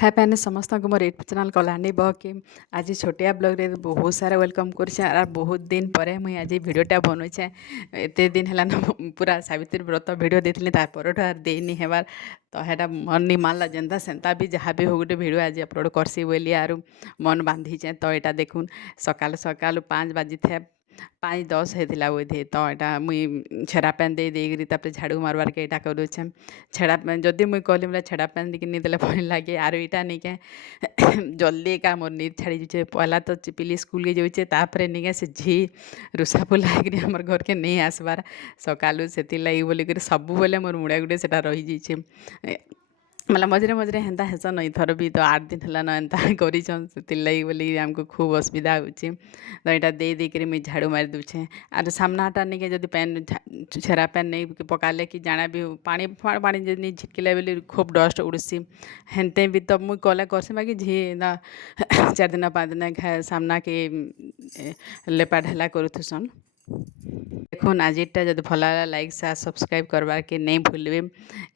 हाय पैने समस्त को मोर यूट्यूब चैनल कलाहांडी बहके आज छोटिया ब्लॉग रे बहुत सारा वेलकम करछे और बहुत दिन पर मुई आज वीडियोटा बनौछे। एते दिन है ना पूरा सावित्री व्रत वीडियो देथिले तार परठो आर देनी हेबार तो हेटा मन नहीं मानला जेनता सेंता भी जहाँ भी हो गोटे वीडियो आज अपलोड करसी बोली आर मन बांधीचे। तो यहाँ देखुन सकाल सकाल 5 बाजी थे 5:10 होता बोधे। तो यहाँ मुई छेड़ा पैन देकर झाड़ू मारबार के यहाँ करूचे। छेड़ा पैन जदि मुई कहली बोले छेड़ा पैन देके नहीं देले भल लगे आर यहाँ नहीं के जल्दी का मोर नीर छाड़ी जाऊे। पहला तो पिली स्कूल के जाऊे तापर नहीं के से झी रुषा फुला हमर घर के नहीं आसबार सकालू से लगी बोलिक सब बोले मोर मुड़ा गुटे से रही जाइए। मतलब मझे मझे हेन्ता हेसन इथर भी तो 8 दिन है ना एंता करछन से लगी बोली आमको खूब असुविधा होची। तो यहाँ देकर मुझे झाड़ू मारी दूचे आर सामनाटा नहीं के जब पैन छेरा पैन नहीं पकाले कि जाना भी पानी पानी जब नहीं झिटकिले बोली खूब डस्ट उड़सी हेन्ते भी तो मुझे कले करसी बाकी झी ना 4 दिन 5 दिन सामना के लेपा ढेला करूथुसन। देखुन आजिटा जब भल लाइक से सब्सक्राइब करवार के नहीं भूलबे।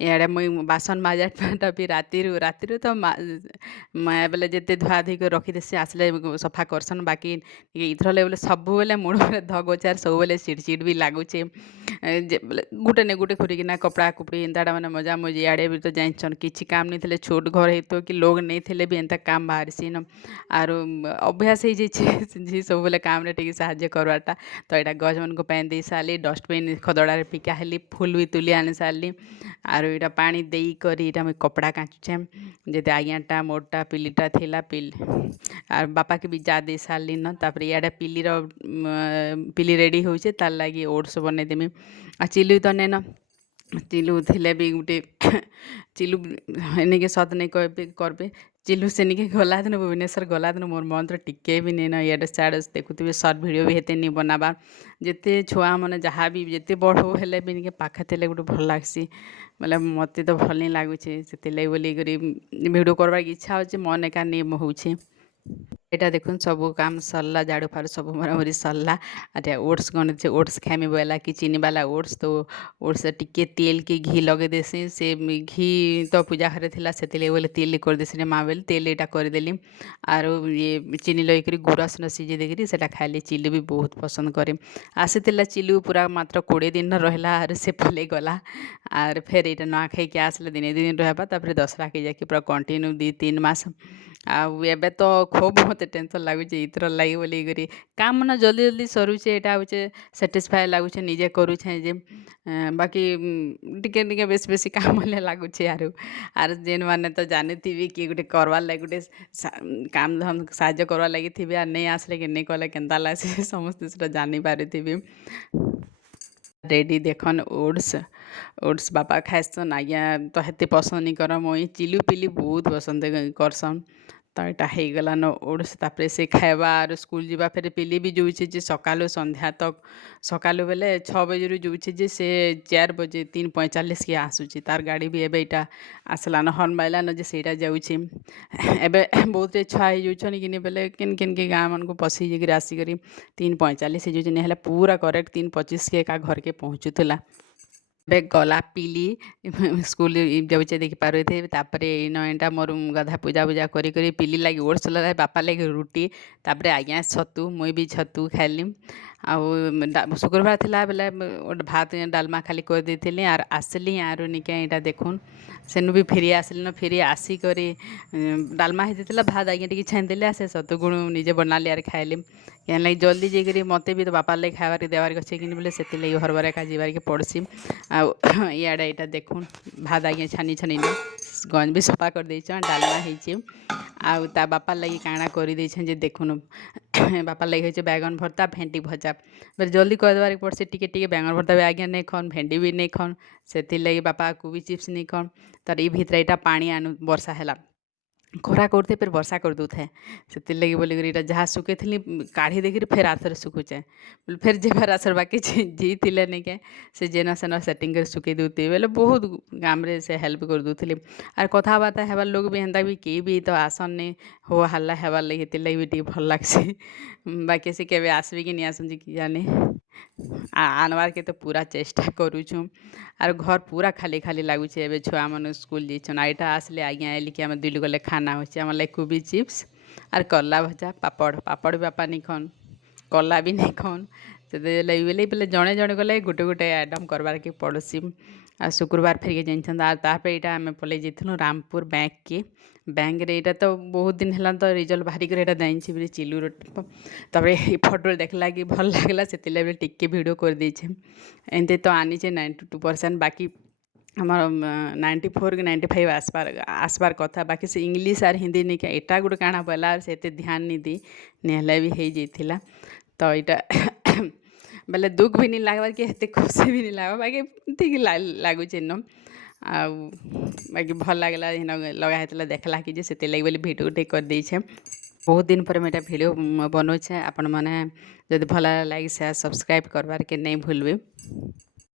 इे मुई बासन माजाटा भी राति तो मैं बोले जिते धुआ धुई कर रखी देसी आसले सफा करसन बाकी इथर ले बोले सब बोले मुड़ धग गोचार सब बोले चिड़चिड़ भी लगुचे बोले गुटे ने गुटे खुरिकिना कपड़ा कुपड़ी एंता मैंने मजा मजी आड़े भी तो जानसन किसी काम नहीं थे छोट घर हो कि लोग नहीं थे भी एंता काम बाहरी न आर अभ्यास हो जाइए सब बोले काम टे साहाଯ୍य करवाटा। तो यहाँ गज मन को पैन दे सारी डस्टबिन खदड़ा पिका हेली फुल भी तुली आनी सारी आर यहाँ पानी देकर यहाँ मुझे कपड़ा काचुचे जब आज्ञाटा मोरटा पिलीटा थिला पिल आर बापा के भी जा दे सारी न तापर इे पिली रेडी होचे तार लगी ओट्स बनई देमी आ चिलु तो नहीं न चिलु थे भी गोटे चिलु एनिके सत नहीं करबे चिलु से निके गला दिन भुवनेश्वर गला दिन मोर मन तो टिके भी नहीं न इे साइड देखुवे सर्ट भिडियो भी हेते नहीं बनाबार जिते छुआ मैंने जहाँ भी जिते बड़ हो हेले भी निके पाखे थे गोटे भल लगसी मतलब मत तो भल नहीं लगुचे से बोली भिडियो करवार इच्छा होचे मन एका नहीं होचे। এটা দেখুন সবু কাম সরলা ঝাড়ু ফাড়ু सब मरामरी सरला। अच्छा ओट्स गण ओट्स खाएमी बोला कि चीनी वाला ओट्स तो ओट्स टिके तेल के घी लगे देसी से घी तो पूजा घरे थिला से बोले तेल कर देसी माँ बोले तेल यहाँ करदेली आर ये चीनी लगे गुरस न सीझे देकर से खाइले चिल्लू भी बहुत पसंद करे आसी चिल्लू पूरा मात्र 20 दिन रहा आर से पले गला आर फिर यहाँ नुआ खाई के आसले दिने दिन रहा तापर दसरा के जाकि पूरा कंटिन्यू 2-3 मास आबे तो खूब मत टेंशन लगुचे इतर लगी बोली काम मन जल्दी जल्दी सरुचे यहाँ हूँ साटिस्फाए लगुचे निजे करुचे जे बाकी टिके टिके बेस बेसी काम होले लगुचे आर जेन मैंने तो जानी थी कि गोटे करवार लगे गोटे काम धाम साहाଯ୍य करवार लगी थी आर नहीं आसले कि नहीं कले केन्ता लगे समस्ते से जानी पारि थी। रेडी देखन ओट्स ओट्स बापा खाएसन आज्ञा तो हेते पसंद नहीं कर मुई चिलू पिली बहुत पसंद करसन। तो यहाँ हो गलान ओट्स तापर से खावा आर स्कूल जावा फिर पिली भी जाऊे जे सकालू संध्या तक सकालू बेले 6 बजे जाऊे जे से 4 बजे 3:45 के आसूची तार गाड़ी भी एबे इटा आसलान हर्न बाइलान जे सेटा जाऊे एबे बहुत छुआ हो कि बोले किन किन के गाँव मन को पसी जाकर आसिक 3:45 हो जाए पूरा करेक्ट 3:25 के का घर के पहुँचुला। बे गला पिली स्कूल जाऊे देखी पारे तापर इनटा मोर गाधा पूजा पूजा करी पिली लगे ओट्स लगा बापा लगे रुटी तापर आज्ञा छतु मुई भी छतु खाइली आउ शुक्रवार थिला बेले भात डालमा खाली कर देथिली आर आसली आरु निके यहाँ देखुन सेनु भी फिरी आसली न फिरी आसिक डालमा होता भात आज्ञा टी छानीदेली से सतु गुण निजे बनाली आर खाइली क्या लगे जल्दी जाकर मत भी तो बापा लगे खाबार देवार अच्छे कि बोले से लगे हरबार का जीवार के पड़सी आड़े यहाँ देखुन भात आज्ञा छानी छानी गंज भी सफा कर देछन डालमा होइचे आउ ता बापा लगी काଣା कर देछन जे देखुन बापा लगे होइचे बैगन भरता भेंडी भजा फिर जल्दी कर देवार पड़से टिके टिके बैगन भरता भी आज्ञा नहीं खन भेंडी भी नहीं खन से लगे बापा कोबी चिप्स नहीं खन तार ये भितर यहाँ पानी आनु वर्षा है खरा करते फिर वर्षा कर दूथे से लगे बोलिक जहाँ सुखे थी काढ़ी देकर फिर आर थर सुखुचे फिर जेबार आसर बाकी जी थी नहीं के से जेना सेना सेटिंग कर सुखे दूते बोले बहुत गाम रे से हेल्प कर दूली आर कथबार्ता हेबार लोग भी हेन्ता भी के भी तो आसन नहीं हो हल्ला हेबार लगे लगे भी टे भल लगसी बाकी से केवे आसबे कि नहीं आसन कि जाने। आनबार के तो पूरा चेष्टा करूछुँ आर घर पूरा खाली खाली लगुचे एबे छुआ मन स्कूल जाइछन आइटा आसले आज्ञा आइली कि आम दुई गले खाना होचे आम लाइक कोबी चिप्स आर करला भजा पापड़ पापड़ बापा नहीं खन कला भी नहीं खन से बेले बेले जड़े जड़े गले गोटे गोटे आइटम करबार के पड़ोसी आ शुक्रवार फेर के जाइछन आर तापर यहाँ आम पलि जाइलु रामपुर बैंक के बैंक रे यहाँ तो बहुत दिन है तो रिजल्ट बाहरी कर यहाँ जाइछी बोले चिल्लू रोटी तब ये फोटो देखला कि भल लगला से टिके भिडियो कर देछे एमती तो आनीचे 92% बाकी हमार 94 कि 95 आसबार कथा बाकी से इंग्लीश आर हिंदी नहीं क्या एटा गोटे काଣା बोला और से ध्यान नहीं दी नेहला भी हो जाइथिला तो यहाँ बेले दुख भी नहीं लगवार कि एते खुशी भी नहीं लगवा बाकी ठीक लगुचे न आ बाकी भल लगला लगा होता देखला कि से लगे बोली भिडियो टे कर देछे बहुत दिन पर मैं भिडियो बनौछे आपण मैंने जब भल लाइक शेयर सब्सक्राइब करवार के नहीं भूलबे।